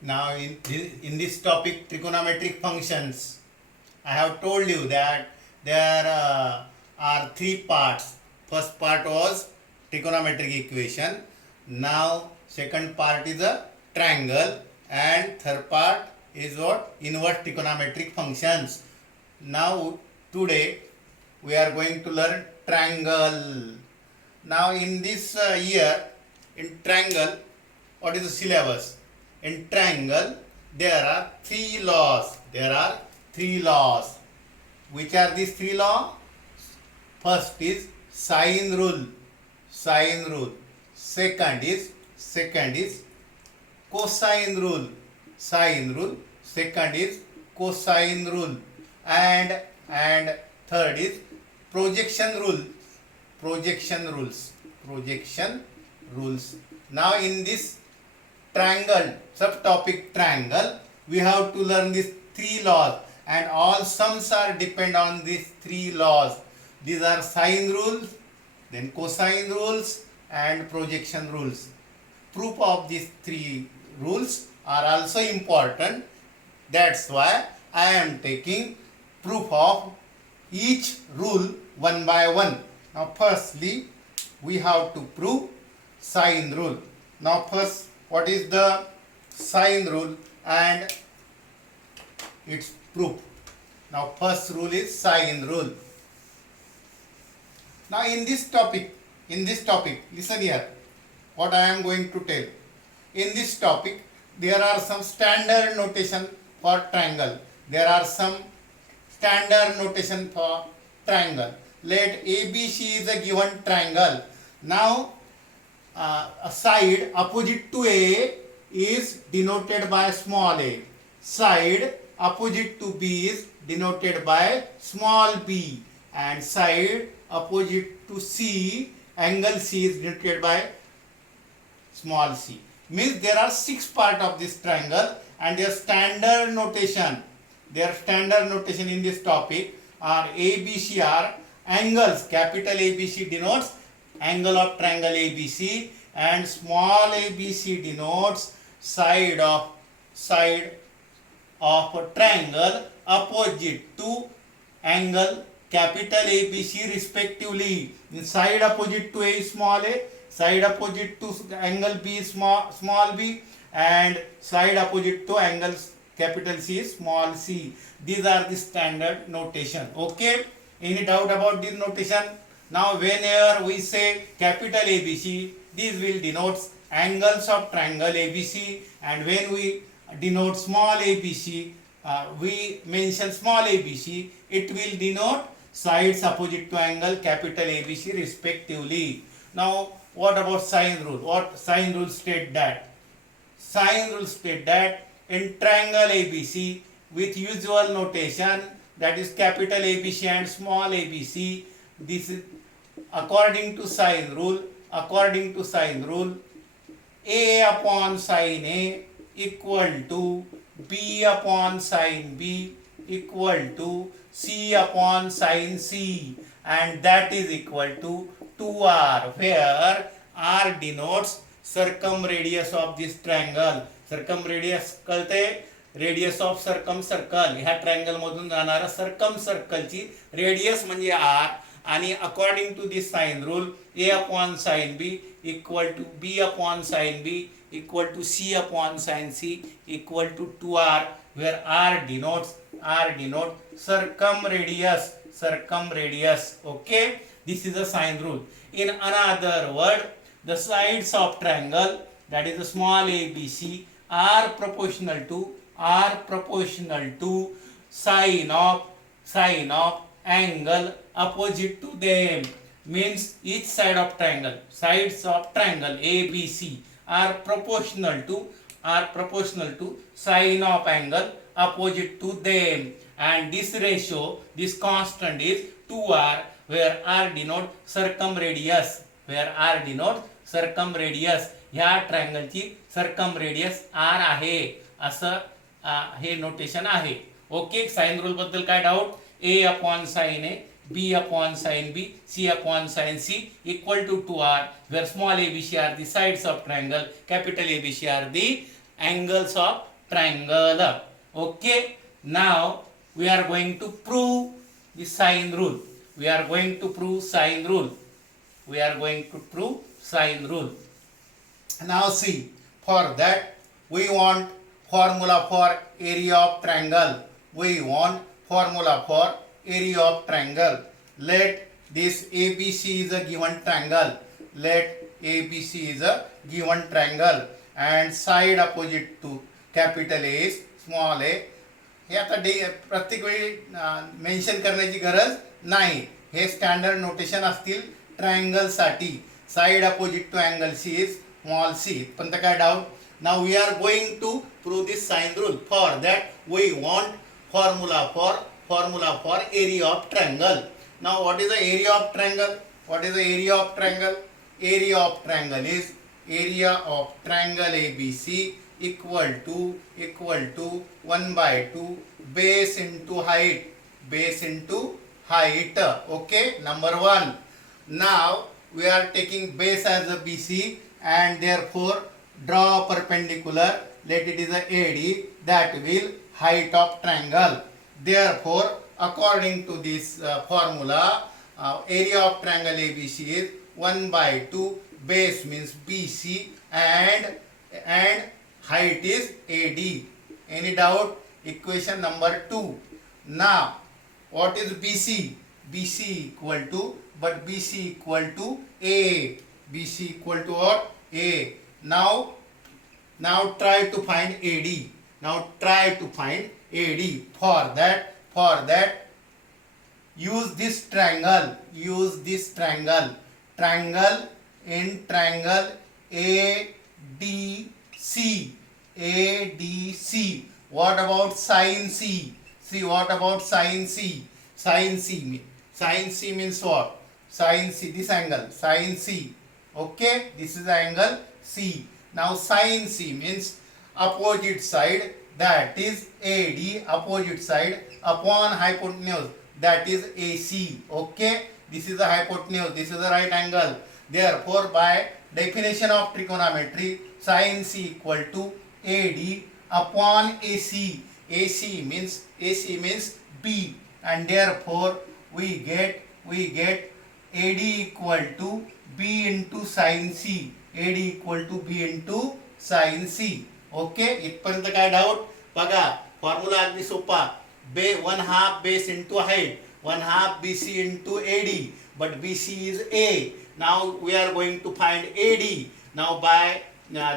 Now in this topic trigonometric functions, I have told you that there are three parts. First part was trigonometric equation. Now second part is a triangle and third part is what? Inverse trigonometric functions. Now today we are going to learn triangle. Now in this year in triangle, what is the syllabus? In triangle, there are three laws. There are three laws. Which are these three laws? First is sine rule. Sine rule. Second is cosine rule. Sine rule. Second is cosine rule. And third is projection rule. Projection rules. Projection rules. Now in this triangle, subtopic triangle, we have to learn these three laws and all sums are depend on these three laws. These are sine rules, then cosine rules and projection rules. Proof of these three rules are also important. That's why I am taking proof of each rule one by one. Now firstly, we have to prove sine rule. Now first, what is the sine rule and its proof? Now first rule is sine rule. Now in this topic, listen here, what I am going to tell. In this topic, there are some standard notation for triangle. There are some standard notation for triangle. Let ABC is a given triangle. Now a side opposite to A is denoted by small a. Side opposite to B is denoted by small b. And side opposite to C, angle C is denoted by small c. Means there are 6 parts of this triangle and their standard notation. Their standard notation in this topic are ABC are angles. Capital ABC denotes angle of triangle ABC and small ABC denotes side of a triangle opposite to angle capital ABC respectively. In side opposite to A is small a, side opposite to angle B is small b, and side opposite to angle capital C is small c. These are the standard notation. Okay, any doubt about this notation? Now whenever we say capital ABC, these will denote angles of triangle ABC, and when we denote small ABC, we mention small ABC, it will denote sides opposite to angle capital ABC respectively. Now what about sine rule? What sine rule state that? Sine rule state that in triangle ABC with usual notation, that is capital ABC and small ABC, this is according to sine rule, A upon sine A equal to B upon sine B equal to C upon sine C, and that is equal to 2r, where r denotes circumradius of this triangle. Circumradius कळते, radius of circle. ह्या triangle मधून जाणारा सर्कमची radius म्हणजे r, आणि according to this sine rule A upon sin B equal to B upon sin B equal to C upon sin C equal to 2r, where r denotes circumradius. Okay, this is a sine rule. In another word, the sides of triangle, that is the small ABC, are proportional to sine of angle opposite to them. Means each side of triangle, sides of triangle ABC are proportional to sine of angle opposite to them, and this ratio, this constant is 2r, where r denote circumradius. ह्या ट्रायंगलची सर्कमरेडियस r आहे, असं हे notation आहे. Okay, sine rule बद्दल काय doubt? A upon sin A, B upon sin B, C upon sin C equal to 2r, where small ABC are the sides of triangle, capital ABC are the angles of triangle. Okay, now we are going to prove the sine rule. We are going to prove sine rule. We are going to prove sine rule. Now see, for that we want formula for area of triangle. We want formula for area of triangle. Let this ABC is a given triangle. Let ABC is a given triangle and side opposite to capital A is small a. हे आता प्रत्येक वेळी mention करण्याची गरज नाही. हे standard notation असतील triangle साठी. Side opposite to angle C is small C. पण काय doubt. Now we are going to prove this sine rule. For that we want formula for area of triangle. Now what is the area of triangle? What is the area of triangle? Area of triangle is area of triangle ABC equal to 1 by 2 base into height. Base into height. Okay, number 1. Now we are taking base as a BC and therefore draw perpendicular. Let it is a AD that will height of triangle. Therefore, according to this formula, area of triangle ABC is 1 by 2. Base means BC and height is AD. Any doubt? Equation number 2. Now, what is BC? BC equal to, but BC equal to A. BC equal to what? A. Now try to find AD. Now try to find AD. For that use this triangle. Triangle in triangle ADC. What about sin C? See, what about sin C? Sin C means what? Sin C, this angle, sin C. Okay, this is the angle C. Now sin C means opposite side, that is AD, opposite side upon hypotenuse, that is AC. Okay, this is the hypotenuse, this is the right angle. Therefore, by definition of trigonometry, sin C equal to AD upon AC. AC means B, and therefore we get AD equal to B into sin C. AD equal to B into sin C. Okay, इथपर्यंत काय doubt? बघा, formula अगदी सोपा. 1/2 base into height, 1/2 BC into AD, but BC is A. Now we are going to find AD. Now by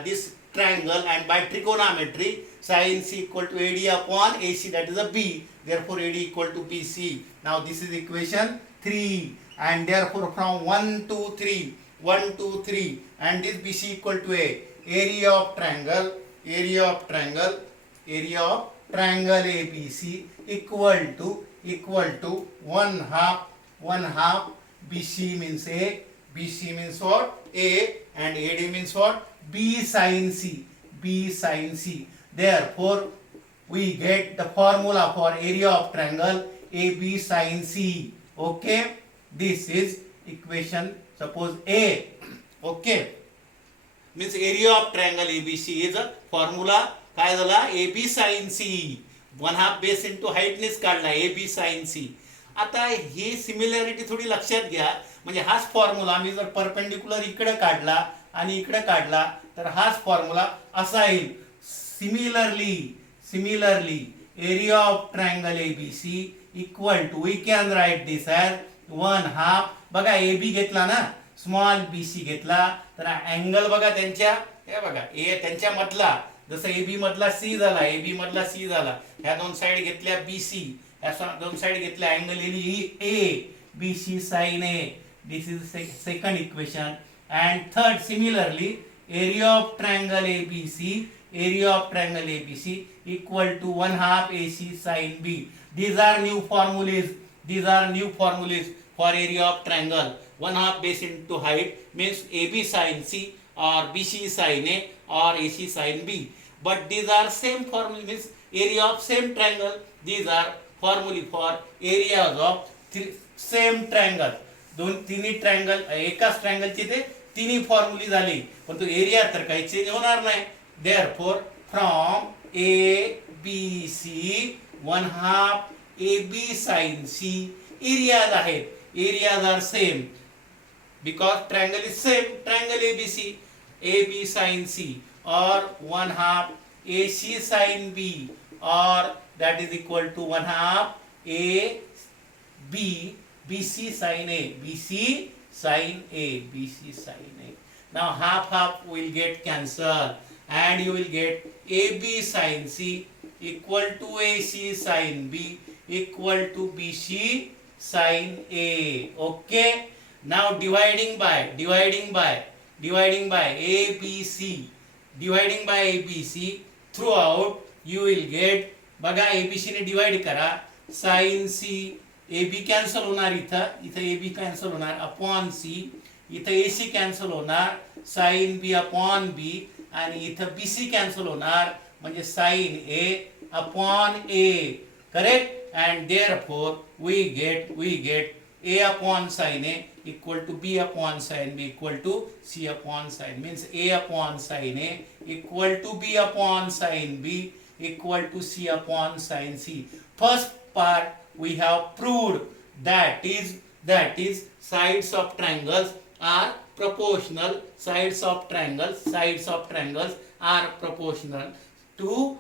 this triangle and by trigonometry, sin C equal to AD upon AC, that is a B. Therefore AD equal to BC. Now this is equation 3, and therefore from 1 to 3 and this BC equal to A. Area of triangle ABC equal to 1/2 BC means A. BC means what? A, and AD means what? B sin C. Therefore we get the formula for area of triangle AB sin C. Okay, this is equation, suppose A. Okay, means area of triangle ABC is a formula काय झाला? AB sin C. 1/2 base into हाईटनेच काढला AB sin C. आता ही similarity थोडी लक्षात घ्या. म्हणजे हाच फॉर्म्युला मी जर परपेंडिक्युलर इकडे काढला आणि इकडे काढला तर हाच फॉर्म्युला असा येईल. Similarly area of triangle ABC equal to, we can write this as 1/2. बघा AB घेतला ना, स्मॉल BC घेतला तर अँगल बघा त्यांच्या, हे बघा ए त्यांच्या मधला, जसं AB मधला C झाला, AB मधला C झाला. ह्या दोन साइड घेतल्या BC, ह्या दोन साइड घेतल्या angle A, BC sin A. This is second equation. And third, similarly, area of triangle ABC equal to 1/2 AC sin B. These are new formulas for area of triangle. 1/2 base into height means AB sin C or BC sin A or AC sin B. But these are same formula, means area of same triangle. These are formulae for areas of same triangle. तिन्ही triangle, एकाच ट्रायंगलची ते तिन्ही फॉर्म्युली झाली, पण तो area तर काही change होणार नाही. Therefore from ABC, 1/2 AB sin C. Areas आहेत, areas are same because triangle is same, triangle ABC, AB sin C, or 1/2 AC sin B, or that is equal to 1/2 AB BC sin A, BC sin A, BC sin A. Now half will get cancelled and you will get AB sin C equal to AC sin B equal to BC sin A. Okay. Now dividing by ABC, dividing by ABC throughout you will get, बघा ABC ने divide करा, sin C, AB cancel होणार, इथं AB cancel होणार, upon C, इथं AC cancel होणार, sin B upon B, आणि इथं BC कॅन्सल होणार, म्हणजे sin A upon A. Correct. And therefore we get A upon sin A equal to B upon sin B equal to C upon sin, means A upon sin A equal to B upon sin B equal to C upon sin C. First part we have proved, that is sides of triangles are proportional, sides of triangles are proportional to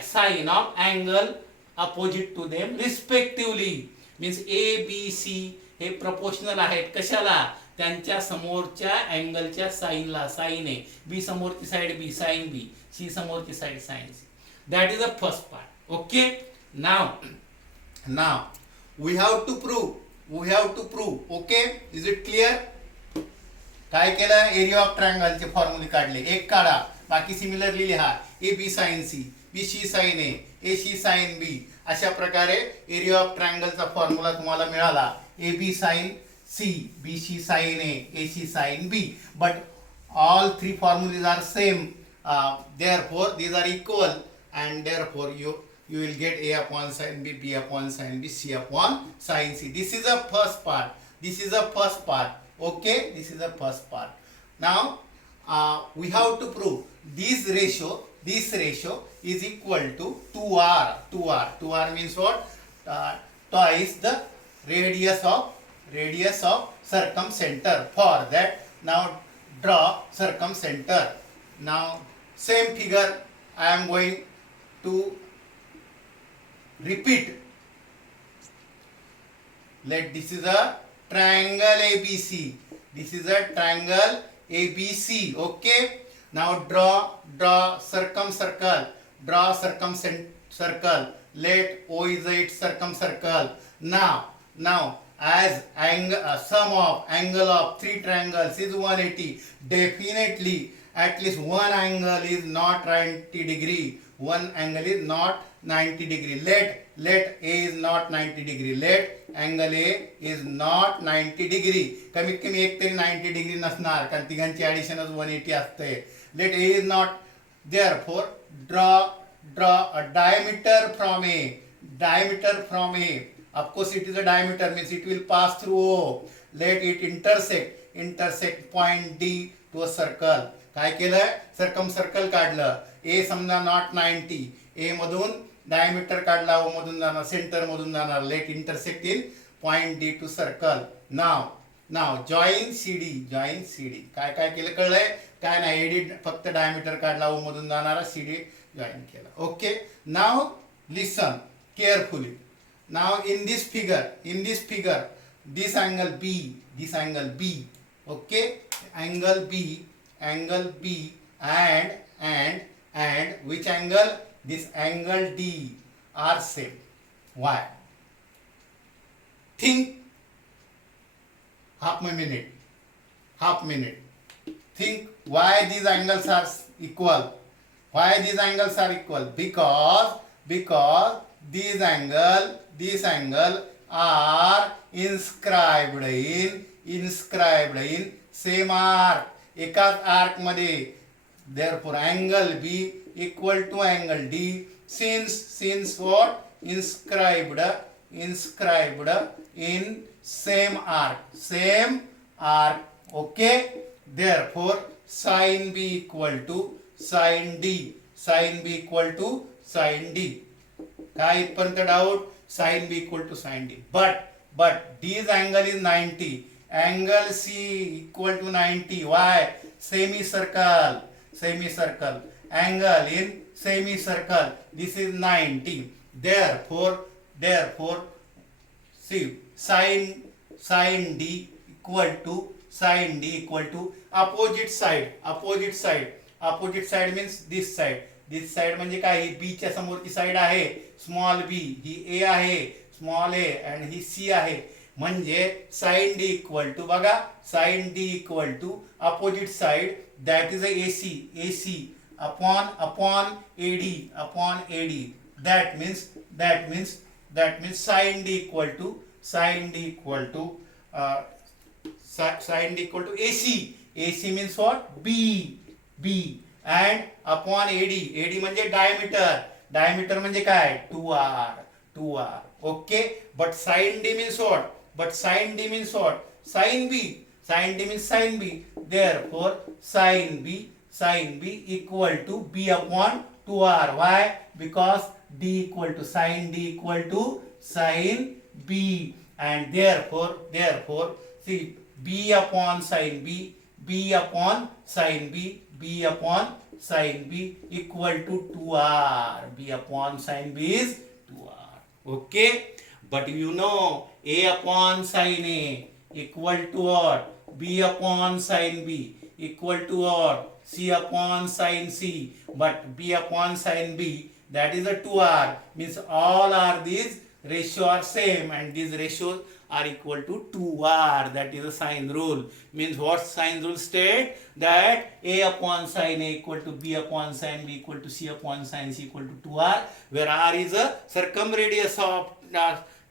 sine of angle opposite to them respectively. means A B C हे proportional आहेत, कशाला, त्यांच्या समोरच्या अँगलच्या साईनला, sine A, B समोरची side B sine B, C समोरची side sine C. that is the first part. Okay. now we have to prove. Okay, is it clear? काय केलं, एरिया ऑफ ट्रायंगलचे फॉर्म्युले काढले, एक काढा, बाकी सिमिलरली लिहा, AB sin C, BC sin A, AC sin B. अशा प्रकारे एरिया ऑफ ट्रायंगलचा फॉर्म्युला तुम्हाला मिळाला, AB sin C, BC sin A, AC sin B, but all three formulas are same, therefore these are equal, and therefore you will get A upon sin B, B upon sin B, C upon sin C. This is the first part. Okay, this is the first part. Now we have to prove this ratio is equal to 2r. 2r means what? Twice the radius of circumcenter. For that, now draw circumcenter. Now same figure I am going to repeat. This is a triangle ABC. This is a triangle ABC. Okay. Now draw circumcircle. Draw circumcircle. Let O is its circumcircle. Now as sum of angle of three triangles is 180. Definitely at least one angle is not 90 degree. One angle is not 90 degree. Let A is not 90 degree. Let angle A is not 90 degree. कमीत कमी एक तरी 90 degree नसणार, कारण तिघांची ॲडिशनच 180 असते. Let A is not, therefore draw a diameter from A. Of course it is a diameter, means it will pass through O. Let it intersect point D to a circle. काय केलं, सर्कमसर्कल काढलं, A समजा not 90, A मधून diameter काढला, O मधून जाणार, centre मधून जाणार, let intersect in point D to circle. नाव जॉईन CD. काय केलं कळलंय, काय नाही, एडिट फक्त डायमीटर काढला, O मधून जाणारा CD जॉईन केला. Okay. Now listen carefully. Now in this figure this angle B, okay, angle B and which angle, this angle D are same. Why? Think half minute. Think why these angles are equal. Because this angle are inscribed in same arc, एकाच arc मध्ये. therefore angle B equal to angle D, since what, inscribed in same arc. Okay. Therefore sin B equal to sin D. Sine B equal to sine D. काय इथपर्यंत doubt? Sine B equal to sine D. but D's angle is 90. Angle C equal to 90. Why? Semicircle. Angle in semicircle. This is 90. Therefore, see, sin D equal to opposite side means this side म्हणजे काय? ही बी च्या समोरची side आहे small बी, ही ए आहे small ए आणि ही C आहे. म्हणजे sine D equal to, बघा, sine D equal to opposite side that is AC upon AD. that means sin D equal to AC means what? B and upon AD म्हणजे diameter म्हणजे काय? 2R. Okay, but sin D means what? Sin D means sin B. Therefore sin B equal to B upon 2R. Why? Because sin D equal to sin B, and therefore see, B upon sin B equal to 2R. B upon sin B is 2R. Okay, but you know A upon sin A equal to what? B upon sin B equal to what? C upon sin C. But B upon sin B, that is a 2R, means all are these ratio are same, and these ratios are equal to 2R. That is a sine rule. Means what sine rule state? That A upon sin A equal to B upon sin B equal to C upon sin C equal to 2R, where R is a circumradius of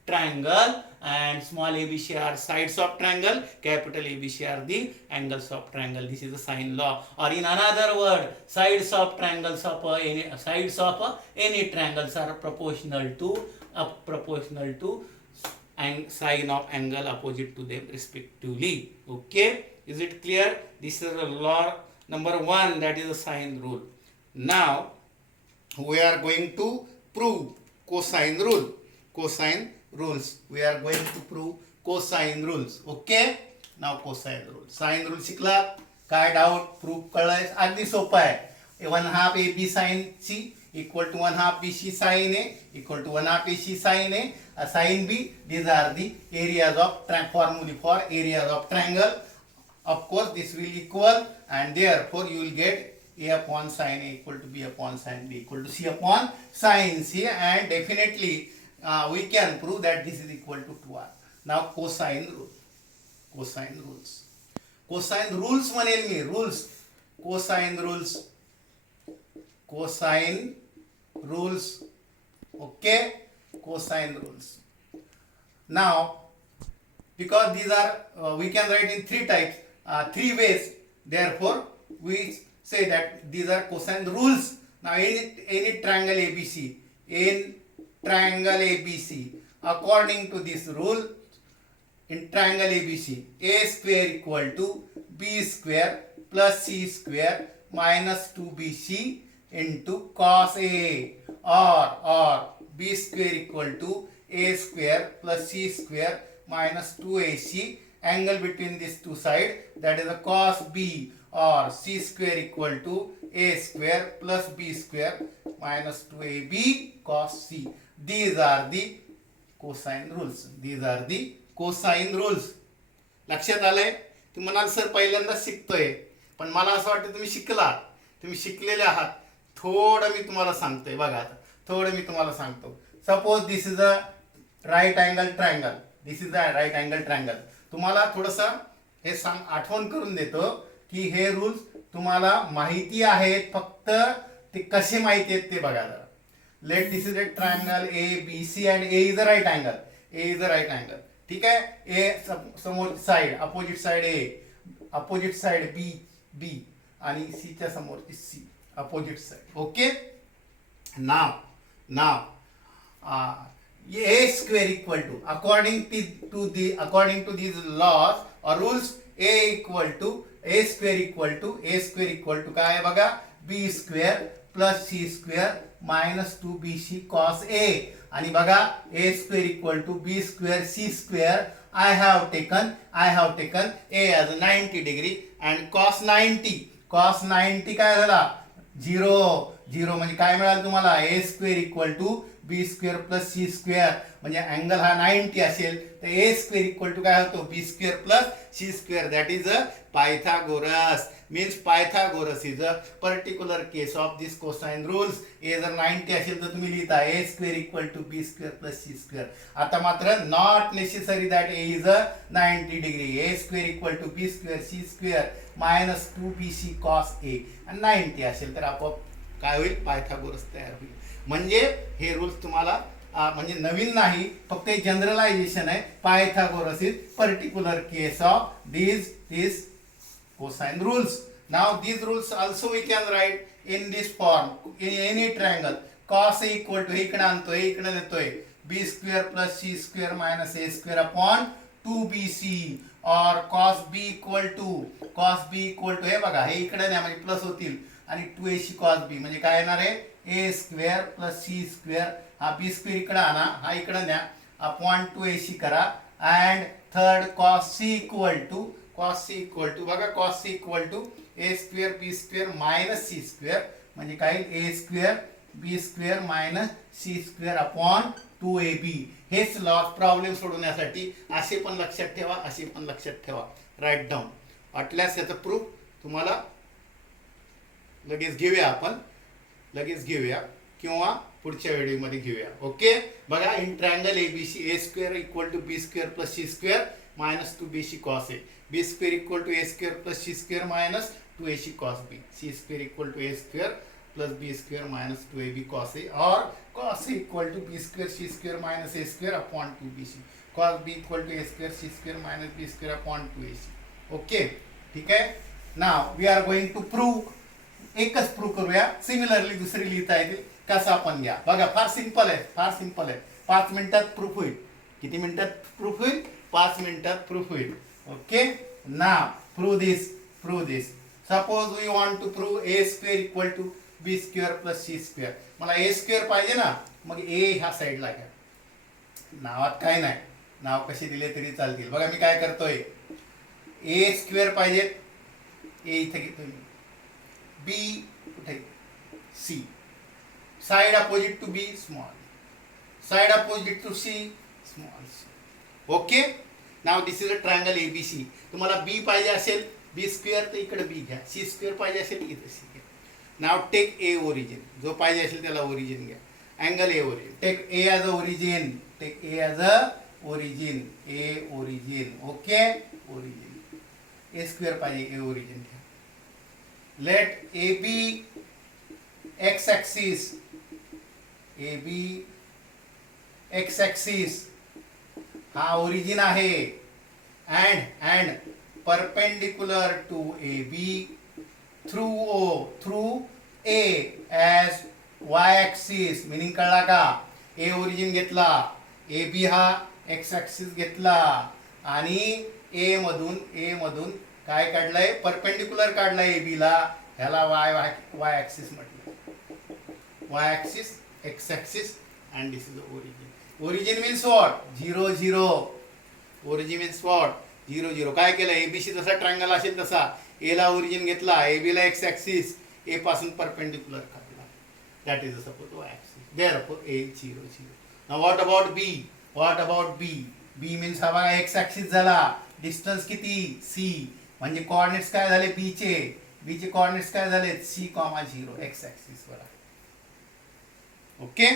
triangle and small ABC are sides of triangle, capital ABC are the angles of triangle. This is the sine law, or in another word, sides of triangles of any triangles are proportional to and sine of angle opposite to them respectively. Okay, is it clear? This is a law number 1, that is the sine rule. Now we are going to prove cosine rules. We are going to prove cosine rules. Okay, now cosine rules. Sine rule शिकलात? काय doubt? Proof कळाय? अगदी सोपं आहे. 1/2 AB sin C equal to 1/2 BC sin A equal to 1/2 AC sin A, sin B. These are the areas of formulae for areas of triangle. Of course, this will equal, and therefore you will get A upon sin A equal to B upon sin B equal to C upon sin C, and definitely we can prove that this is equal to 2R. Now cosine rules म्हणेल मी. cosine rules. Okay, cosine rules. Now because these are we can write in 3 types, 3 ways, therefore we say that these are cosine rules. Now any triangle ABC, according to this rule, in triangle ABC, A square equal to B square plus C square minus 2BC into cos A, or B square equal to A square plus C square minus 2AC, angle between these two sides, that is a cos B, or C square equal to A square plus B square minus 2AB cos C. These are the cosine rules. लक्षात आलंय? तुम्ही म्हणाल sir पहिल्यांदा शिकतोय, पण मला असं वाटतं तुम्ही शिकलेले आहात. थोडं मी तुम्हाला सांगतोय. बघा आता थोडं मी तुम्हाला सांगतो. Suppose this is a right angle triangle. तुम्हाला थोडंसं हे आठवण करून देतो की हे रूल्स तुम्हाला माहिती आहेत, फक्त ते कसे माहिती आहेत ते बघा जरा. Let this is a triangle ABC and A is a right angle. ठीक आहे. A समोर side, opposite side A, opposite side B आणि C च्या समोरची C, opposite side. Okay, now A square equal to, according to these laws or rules, A square equal to काय बघा, B square plus C square minus 2bc cos A. आणि बघा A square equal to B square C square. I have taken A as 90 degree and cos 90 काय झाला 0 म्हणजे काय मिळालं तुम्हाला A square equal to B square plus C square. म्हणजे angle हा 90 असेल तर ए स्क्वेअर इक्वल टू काय होतो B square plus C square. That is a Pythagoras. Means Pythagoras is a particular case of this cosine rules. A जर 90 असेल तर तुम्ही लिहिता A square equal to B square plus C square. आता मात्र not necessary that A is a 90 degree. A square equal to B square C square minus 2bc cos A आणि 90 असेल तर आपोआप काय होईल पायथागोरस तयार होईल. म्हणजे हे रूल्स तुम्हाला म्हणजे नवीन नाही, फक्त एक जनरलायझेशन आहे. Pythagoras is particular case of these cosine rules. Now these rules also we can write in this form in any triangle. Cos A equal to इकडे आणतोय इकडे नेतोय b square plus c square minus a square upon 2bc or cos b equal to हे बघा हे इकडे न्या म्हणजे plus होतील आणि 2ac cos b म्हणजे काय येणार आहे a square plus c square. हा b स्क्वेअर इकडे आणा हा इकडे न्या अपॉन 2ac करा. And third cos c equal to बघा cos c equal to a square b square minus c square म्हणजे काय a square b square minus c square upon 2ab. हेच लॉस प्रॉब्लेम सोडवण्यासाठी असे पण लक्षात ठेवा राईट डाऊन. वाटल्यास याचं प्रूफ तुम्हाला लगेच घेऊया किंवा पुढच्या व्हिडिओमध्ये घेऊया. ओके बघा in triangle ABC A square equal to B square plus C square minus 2bc cos A. B square equal to A square plus C square minus 2ac cos B. C square equal to A square plus B square minus 2ab cos A और cos A equal to B square C square minus A square upon 2bc. Cos B equal to A square C square minus B square upon 2ac. Okay ठीक आहे. Now we are going to prove. एकच prove करूया. Similarly दुसरी लिहिता येतील कसं आपण घ्या. बघा फार सिंपल आहे 5 मिनिटात प्रूफ होईल. किती मिनिटात प्रूफ होईल 5 मिनिटात प्रूफ होईल. Okay now prove this. Suppose we want to prove A square equal to B square plus C square. मला ए स्क्वेअर पाहिजे ना मग ए ह्या साईडला घ्या. नावात काय नाही नाव कसे दिले तरी चालतील. बघा मी काय करतोय ए स्क्वेअर पाहिजे ए इथे घेतोय बी कुठे C. Side opposite to B small side opposite to C small C. Okay now this is a triangle ABC. तुम्हाला बी पाहिजे असेल बी स्क्वेअर तर इकडे बी घ्या. सी स्क्वेअर पाहिजे असेल इथे सी घ्या. Now take A origin. जो पाहिजे असेल त्याला ओरिजिन घ्या. Angle A origin. Take A as a origin. Okay origin A square पाहिजे ए ओरिजिन घ्या. Let A B X axis हा ओरिजिन आहे. And perpendicular to A B through A as Y axis. Meaning कळला का. ए origin घेतला A B हा x axis घेतला आणि ए मधून काय काढलंय परपेंडिक्युलर काढलाय ए बी ला. ह्याला वाय ॲक्सिस म्हटलं. Y axis x axis and this is origin. Origin means what 0 origin means what 0 काय केलं एबीसी जसा ट्रायंगल असेल तसा ए ला ओरिजिन घेतला ए बी ला एक्स ॲक्सिस ए पासून परपेंडिक्युलर काढला. That is suppose Y axis. Therefore A 0. Now what about B means हा बघा एक्स ॲक्सिस झाला. डिस्टन्स किती सी म्हणजे कोऑर्डिनेट्स काय झाले बीचे कोऑर्डिनेट्स काय झाले c,0 एक्स ॲक्सिस वर. Okay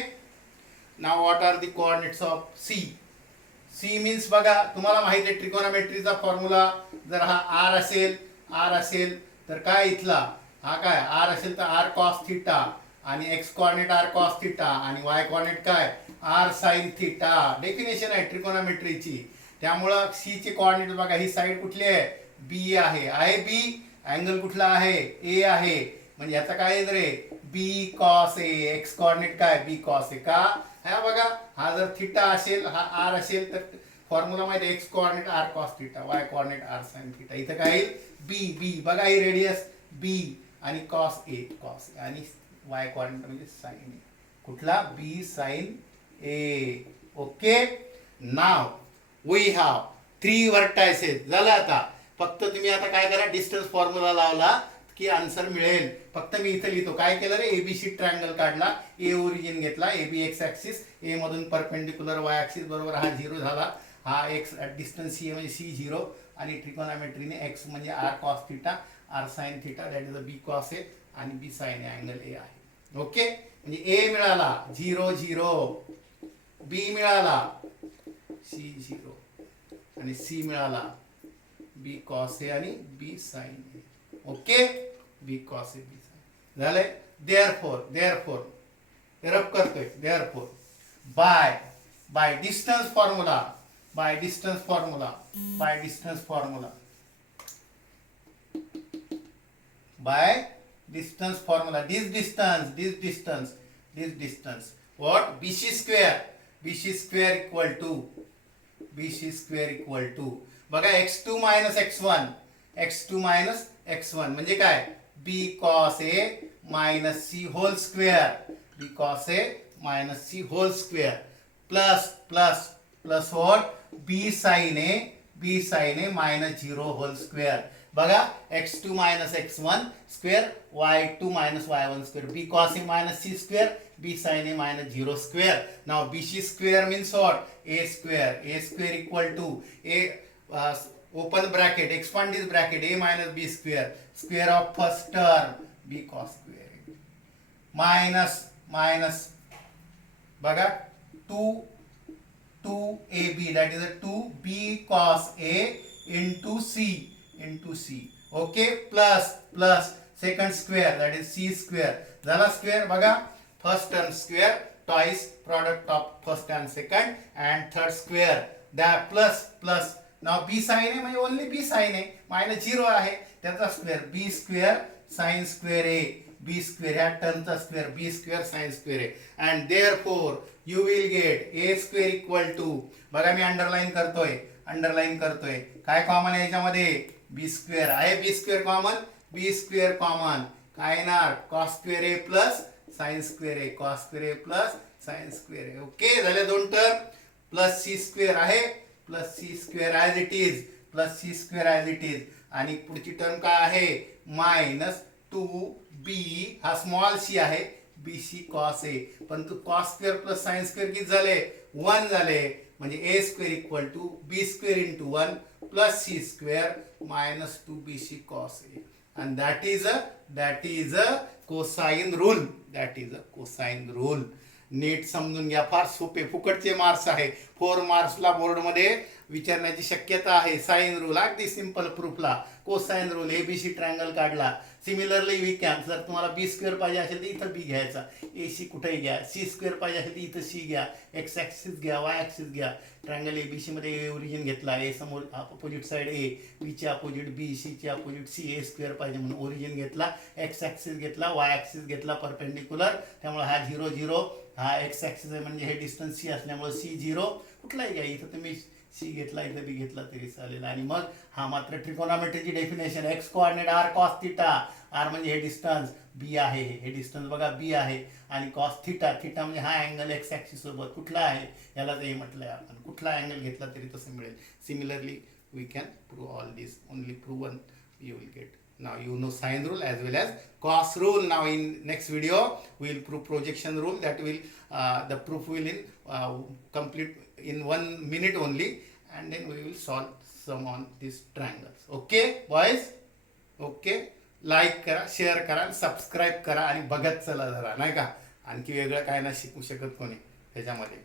now what are the coordinates of C means बघा तुम्हाला माहिती आहे ट्रिकोनोमेट्रीचा फॉर्म्युला. जर हा आर असेल तर काय इथला हा काय आर असेल तर आर कॉस थिटा आणि X coordinate R cos theta आणि वाय कोऑर्डिनेट काय आर साइन थिटा. डेफिनेशन आहे ट्रिकोनोमेट्रीची. त्यामुळं सी चे कोऑर्डिनेट बघा ही साइड कुठली आहे बी आहे बी. अँगल कुठला आहे ए आहे म्हणजे याचा काय रे बी कॉस ए. एक्स कोऑर्डिनेट काय बी कॉस ए. का हा बघा हा जर थिटा असेल हा आर असेल तर फॉर्म्युला माहिती X coordinate R cos theta Y coordinate R sine theta. इथं काय बी बघा ही रेडियस बी आणि कॉस ए आणि वाय कोऑर्डिनेट म्हणजे साइन ए. कुठला? B sine A. Okay. Now we have 3 vertices. झालं. आता फक्त तुम्ही आता काय करा, डिस्टन्स फॉर्म्युला लावला की आन्सर मिळेल. फक्त मी इथं लिहितो. काय केलं रे, एबीसी ट्रायंगल काढला, ए ओरिजिन घेतला, एबी एक्स ऍक्सिस, ए मधून परपेंडिक्युलर वाय ऍक्सिस बरोबर हा 0 झाला, हा एक्स डिस्टन्स सी म्हणजे सी 0, आणि ट्रिकोनॉमेट्रीने एक्स म्हणजे R cos theta, R sine theta, that is a B cos A, आणि B sine A angle A आहे. ओके. म्हणजे ए मिळाला 0 0, बी मिळाला सी 0, आणि सी मिळाला बी कॉस ए आणि B sine A. Okay. B cos A B sine झालंय. Therefore rub करतोय. Therefore by distance formula, by distance formula, by distance formula, by distance formula, this distance what, bc square equal to बघा x2 minus x1 म्हणजे काय, b cos a minus c whole square, b cos a minus c whole square plus what, b sin a minus 0 whole square. बघा x2 minus x1 square, y2 minus y1 square, b cos a minus c square, b sin a minus 0 square. Now bc square means what, a square equal to a open bracket, expand this bracket, a minus b square of first term b cos square minus बघा 2ab, that is a 2b cos a into c. Okay. plus second square, that is c square. झाला square. बघा first term square twice product of first and second, and third square, that plus now b sin a म्हणजे only b sin a minus 0 आहे त्याचा square, b square sin square a, b square ह्या टर्मचा square, b square sin square a, and therefore you will get a square equal to, बघा मी underline करतोय काय common आहे याच्यामध्ये, b square आहे, b square common काय येणार, cos square a plus sin square a, cos square a plus sin square a. Okay. झाले दोन टर्म. प्लस c square आहे, plus c square as it is, आणि पुढची टर्म काय आहे, मायनस 2b, हा स्मॉल c आहे, bc cos a, परंतु cos square plus sin square किती झाले, 1 झाले, म्हणजे a square equal to b square into 1 plus c square minus 2bc cos a, and that is a cosine rule. नीट समजून घ्या. फार सोपे, फुकटचे मार्क्स आहे. 4 मार्क्सला बोर्डमध्ये विचारण्याची शक्यता आहे. साइन रूल अगदी सिंपल प्रूफला, कोसाइन रूल, एबीसी ट्रायंगल काढला. सिमिलरली वी कॅन, जर तुम्हाला बी स्क्वेअर पाहिजे असेल तर इथं बी घ्यायचा, ए सी कुठेही घ्या, सी स्क्वेअर पाहिजे असेल तर इथं सी घ्या, एक्स ॲक्सिस घ्या, वाय ॲक्सिस घ्या. ट्रायंगल एबीसी मध्ये ए ओरिजिन घेतला, ए समोर अपोजिट साइड ए, बीची अपोजिट बी, सीची अपोजिट सी, ए स्क्वेअर पाहिजे म्हणून ओरिजिन घेतला, एक्स ॲक्सिस घेतला, वाय ॲक्सिस घेतला परपेंडिक्युलर, त्यामुळे हा 0 0, हा एक्स ॲक्सिस आहे म्हणजे हे डिस्टन्स सी असल्यामुळे सी 0 कुठलाही घ्या, इथं तुम्ही सी घेतला, इथं बी घेतला तरी चालेल. आणि मग हा मात्र ट्रिकोनॉमेट्रीची definition, X coordinate R cos theta, R म्हणजे हे डिस्टन्स, बी आहे हे डिस्टन्स बघा बी आहे, आणि कॉस थिटा म्हणजे हा अँगल एक्स ॲक्सिस सोबत कुठला आहे याला ते म्हटलंय आपण, कुठला अँगल घेतला तरी तसं मिळेल. Similarly we can prove all this, only proven you will get. Now you know sine rule as well as cos rule. Now in next video we will prove projection rule, that will the proof will complete in 1 minute only, and then we will solve some on these triangles. Okay boys? Okay. Like करा, share करा, subscribe करा, आणि बघत चला जरा, नाही का, आणखी वेगळं काय ना शिकू शकत कोणी त्याच्यामध्ये.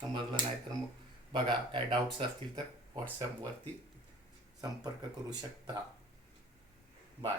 समजलं नाही तर मग बघा, काय डाऊट्स असतील तर व्हॉट्सॲपवरती संपर्क करू शकता. बाय.